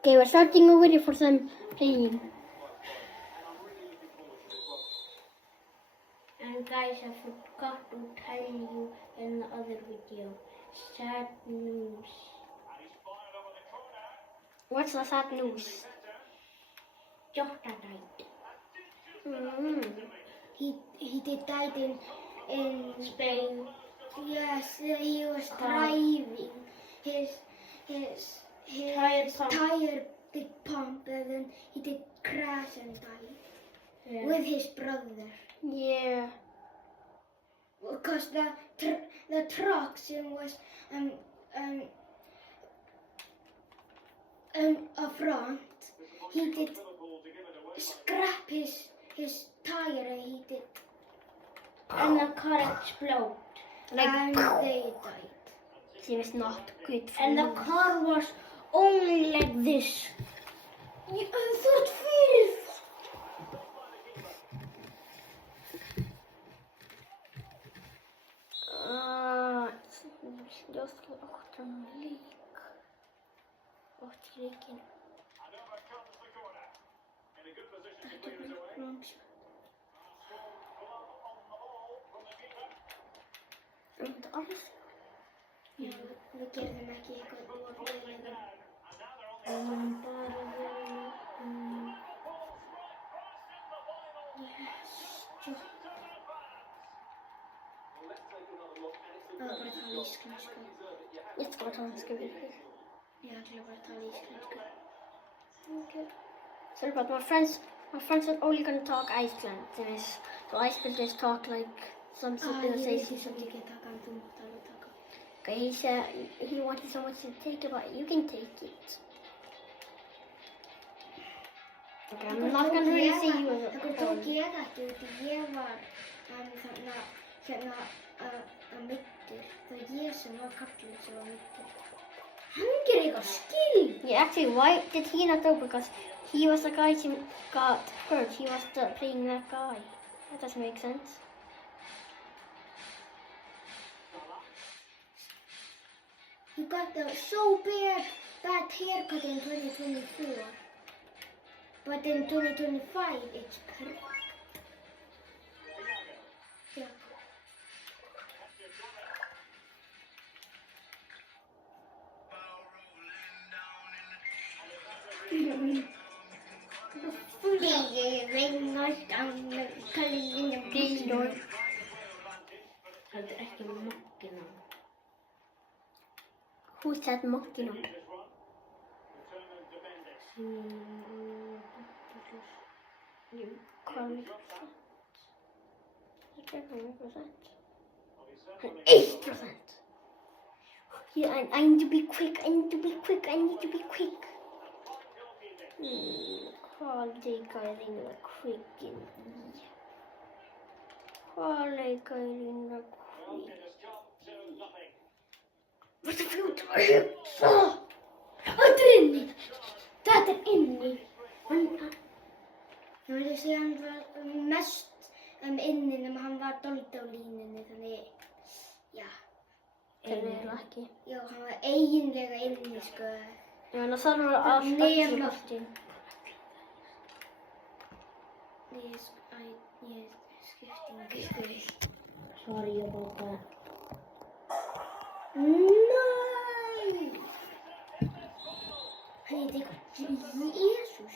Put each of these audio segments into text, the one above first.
Okay, we're starting already for some playing. And guys, I forgot to tell you in the other video. Sad news. What's the sad news? Jota died. He did died in Spain. Yes, he was driving his tire did pump and then he did crash and died with his brother. Yeah. Because the truck was up front, he did scrap his tire and he did. And the car exploded. And they died. Seems not good for And the car was only like this. And that feels. Just åkte en lik. Åt liken. Inte alls. Ja, við gerðum ekki eitthvað óviðlega. Það var bara að tala íslensku. Jag ska bara ta en skrivning. Ég ætla bara að tala íslensku. Okay. Sorry, but my friends are only gonna talk Iceland. So Icelanders talk like some civilization. Ég get taka en þú mátt alveg taka. Okay, he said he wanted someone to take it, but you can take it. Okay, I'm not gonna really see you as a Það tók ég ekki út í ég var að middur. Það var ég sem var kallinn sem var middur. Hann gerir eitthvað skil. Yeah, actually, why did he not go? Because he was the guy who got hurt. He was playing that guy. That doesn't make sense. You got the so bad haircut in 2024. But in 2025, it's perfect. Yeah. Það ekki mokkina. Who said monkey? Eight percent. Yeah, I need to be quick. I need to be quick. Holiday guiding the quick in me. Holiday guiding the quick. What's the future? Þetta inni. Ég veit að segja hann var mest inni nema hann var dálítið á línunni, þannig, já. Eiginlega ekki. Já, hann var eiginlega inni, sko. Já, en það þarf að spækja partinn. Ég skipti ekki, sko. Sorry about that. Nei! Hann heit eitthvað Jesus.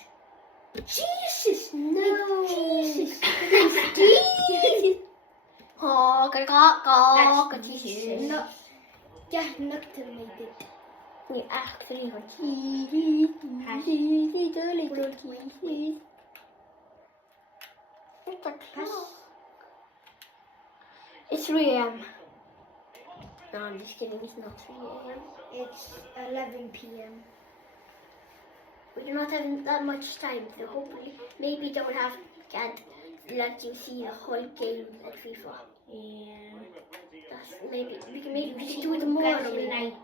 Jesus! No! Jesus! Oh, That's Jesus. No. Get nucleated. You actually got Jesus. It's a clock. It's 3 a.m. No, I'm just kidding. It's not 3 a.m. It's 11 p.m. We do not have that much time, so hopefully, maybe they will have can't let you see the whole game at FIFA. Yeah. That's maybe we should do it tomorrow. Night.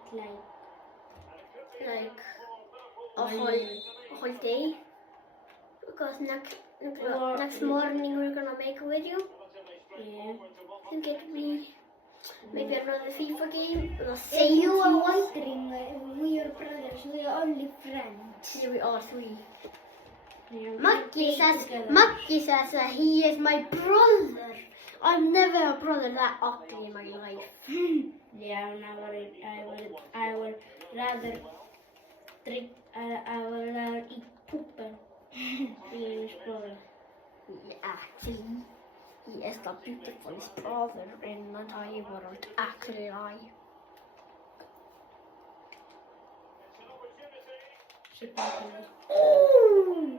Like a whole day. Because next morning we're gonna make a video. Yeah. I think it will be maybe another FIFA game. If you are wondering, we are brothers, we are only friends. Here we are 3. Yeah, Maggie says, together. Maggie says that he is my brother. I've never had a brother that ugly in my life. Yeah, I would rather drink, I would rather eat puppen than his brother. Actually, he is the beautifulest brother in the entire world. Actually, I. Oh!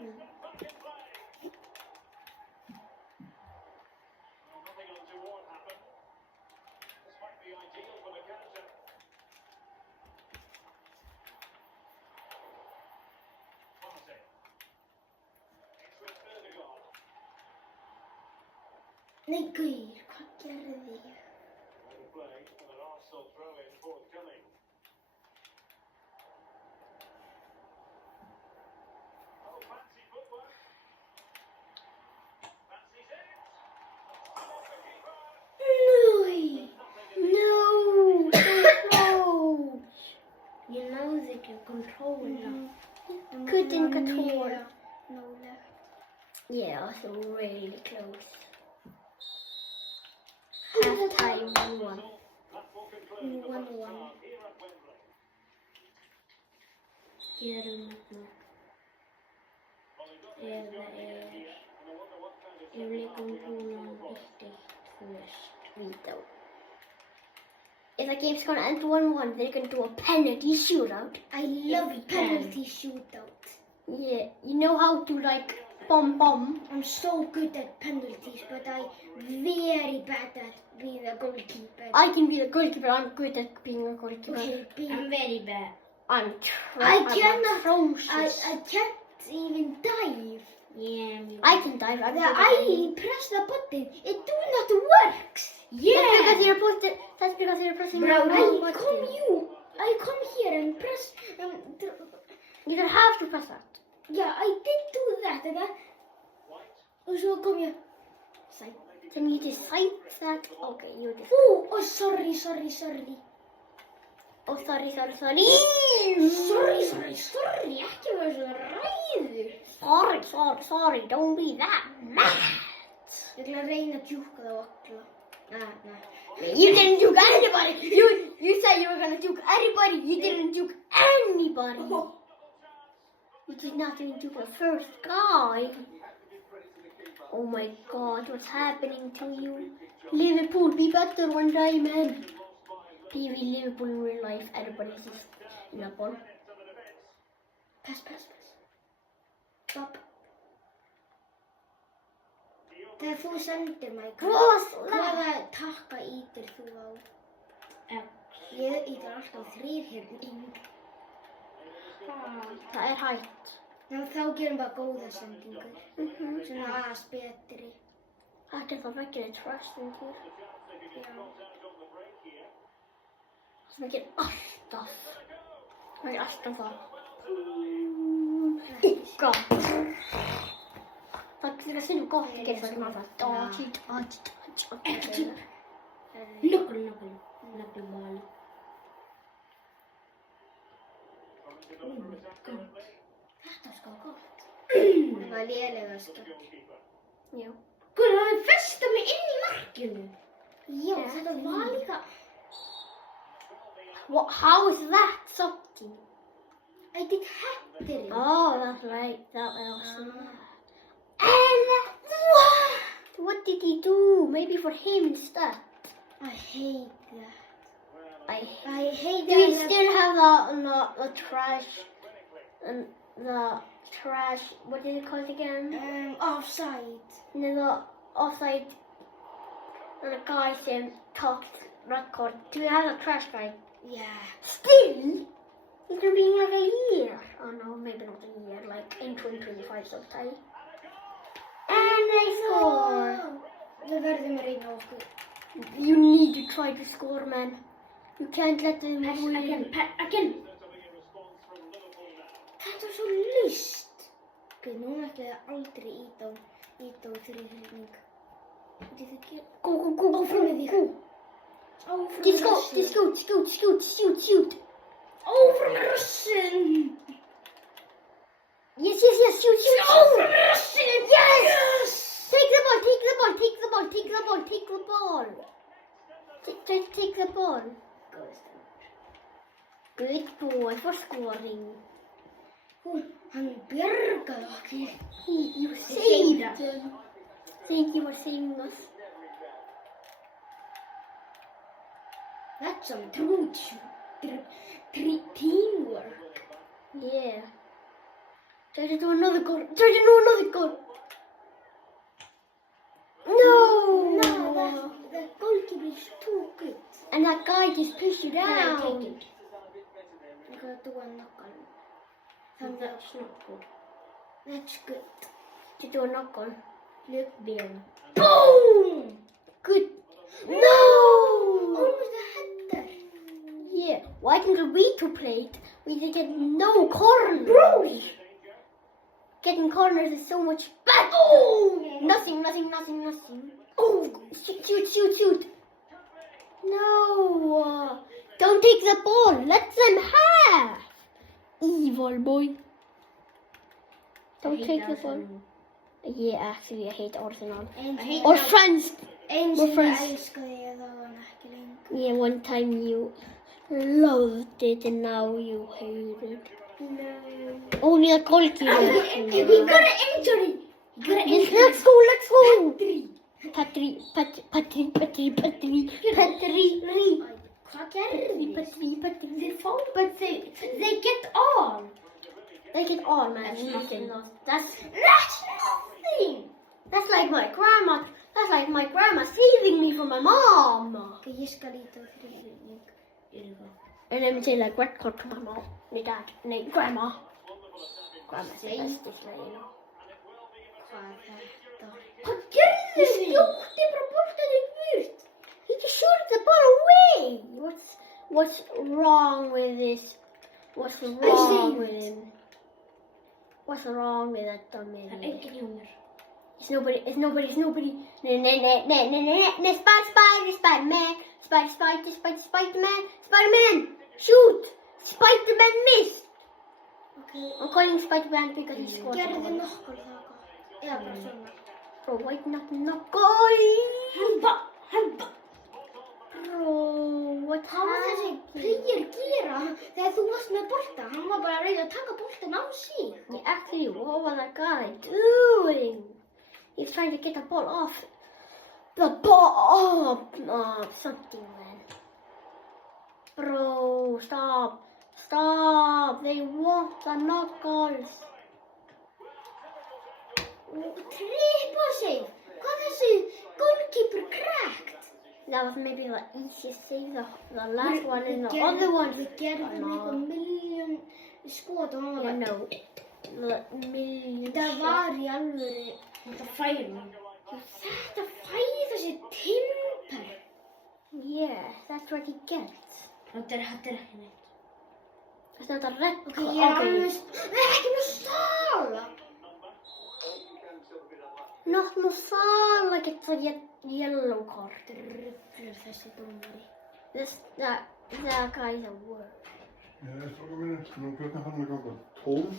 Nei, Gaur, hvað gerði ég? Nei! No! So Ég náði ekki að kontróla. Couldn't control. Nálega. Yeah, so really close. Halftime 1. 1-1. Gerum þetta. Eða ef leikum búin á 1-1, þú veist. We don't. If the game's gonna end 1-1, they're gonna do a penalty shootout. I love penalty shootout. Yeah, you know how to like bomb. I'm so good at penalties, but I'm very bad at being a goalkeeper. I can be the goalkeeper. I'm good at being a goalkeeper. Okay, I'm very bad. I'm I cannot. atrocious. I can't even dive. Yeah, me. I can dive. I'm good at I diving. press the button. It do not work. That's because you're pressing Bro, the wrong I button. come here and press. You don't have to press that. Yeah, I did do that. Og svo kom ég. Side. Then you decide that. Okay, you decide. Oh, sorry. Oh, sorry. Sorry, ekki vera svona ræður. Sorry. Don't be that mad. Ég ætla að reyna að djúka það alla. Nei. You didn't juke anybody. You said you were gonna juke anybody. You didn't juke anybody. You did not even juke the first guy. Oh my God, what's happening to you? Liverpool, be better one day, man. TV Liverpool in real life. Everybody's just Liverpool. Pass. Stopp. Þegar þú sendir mig, hvaða takka ítir þú á? Ég ítir alltaf 3 hérna inn. Það hægt. Þá gerum bara góða sendingur. Svona aðeins betri. Það er það ekki trust in hér. Já. Það er alltaf. Það er alltaf það. Gott. Það er að sinna gott að gera það sem að það. Ekki. Nokkuð bali. Þetta var sko gott. Það var lélegast. Já. Guð, hann festa mig inn í markinu. Já, þetta var líka. How is that something? I did hat-trick. Oh, that's right. That was What did he do? Maybe for him instead. I hate that. I hate Do we that. still have the trash and the trash? What is it called again? Offside. No, the offside. And the guy saying talked record. Do we have a trash guy? Yeah. Still, it's gonna be like a year. Oh no, maybe not a year. Like in 2025 sometime. And they score. Við verðum að reyna okkur. You need to try to score, man. You can't let them win. Again. Þetta var svo lust. Ok, núna ætla ég aldrei ít á þriðhyrning. Go. Áfram með þig. Just shoot. Áfram með rassinn. Yes, shoot. Oh, yes! Take the ball. Take the ball. Take the ball. Take the ball. Good boy for scoring. Hann bjargaði okkur. You saved us. Thank you for saving us. That's some true teamwork. Yeah. Try to do another goal. No! The goalkeeper is too good. And that guy just pushed you Can I down. take it? I'm gonna do a knock-on. That's not good. That's good. To do a knock on. Look there. Boom! Good. No! Almost a header. Yeah. Why didn't we two play it? We did get no corners. Getting corners is so much better. Oh! Nothing. Oh! Shoot. No! Don't take the ball. Let them have. Evil boy. Don't take the ball. Yeah, actually, I hate Arsenal. Or friends. Eins We're og friends. elskaði ég þá en ekki lengur. Yeah, one time you loved it and now you hate it. No. Only a goalkeeper. He got an injury. Yes, let's go. Petri. Hvað gerði Petri. They found, but they get on. They get all, man. That's Nothing. nothing. That's nothing. That's like my grandma. That's like my grandma saving me from my mom. Okay, ég skal líta á þriðjung. And then we say like red card to my mom, my dad, and then grandma. Grandma's the bestest, you know. Hvað er þetta? Hvað gerði þið? Skjótti bara boltan í burt. He just shot the ball away. What's wrong with this? What's wrong with him? What's wrong with that dumb Það er idiot? enginn hjá mér. It's nobody. No, Spider-Man. Shoot! Spider-Man missed. Okay. I'm calling Spider-Man because he scored. Gerði nokkur það gott. Eða bara svona. Bro, why not goal? Bro, what Hvað var þessi player gera þegar þú varst með bolta? Hann var bara að reyna að taka boltan á sig. Actually, what was that guy doing? He's trying to get the ball off. The ball! Oh, something, man. Bro, stop. They want the knockouts. Triple save. Hvað þessi goalkeeper cracked? That was maybe the easiest save. The last one and the other one. Við gerðum eitthvað milljón skot og hann var Yeah, bara... no. The million. Það var í alvöru... Þetta færi mig. Þetta fæði þessi timber. Yeah, that's what he gets. Þetta er ekki neitt. It's not a red Ok, card. ég er alveg... Við erum ekki með Sala. Not Musala gets a yellow card. Ruglur þessi dómari. That guy's a word. Strákar mínir, nú er klukkan farin að ganga 12.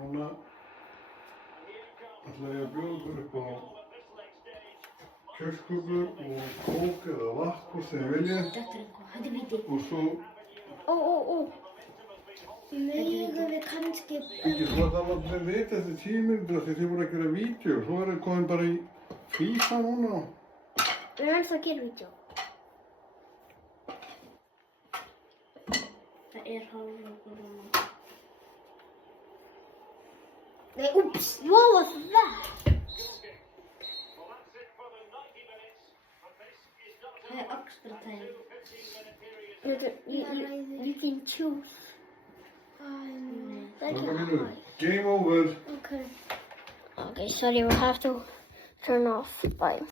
Núna ætla ég að bjóða ykkur upp á kjörskökur og kók eða vatn, hvort sem þið viljið. Þetta er eitthvað. Þetta er víti. Og svo, Megum við kannski... ekki svo að það var að vita þessi 10 mínútur af því þið voru að gera vídeo. Svo er það komin bara í FIFA núna. Við erum ennþá að gera vídeo. Það er hálfleikur núna. Nei, úps. What was that? Það er extra time. You can choose. Strákar mínir, game over. Okay, sorry, we'll have to turn off. Bye.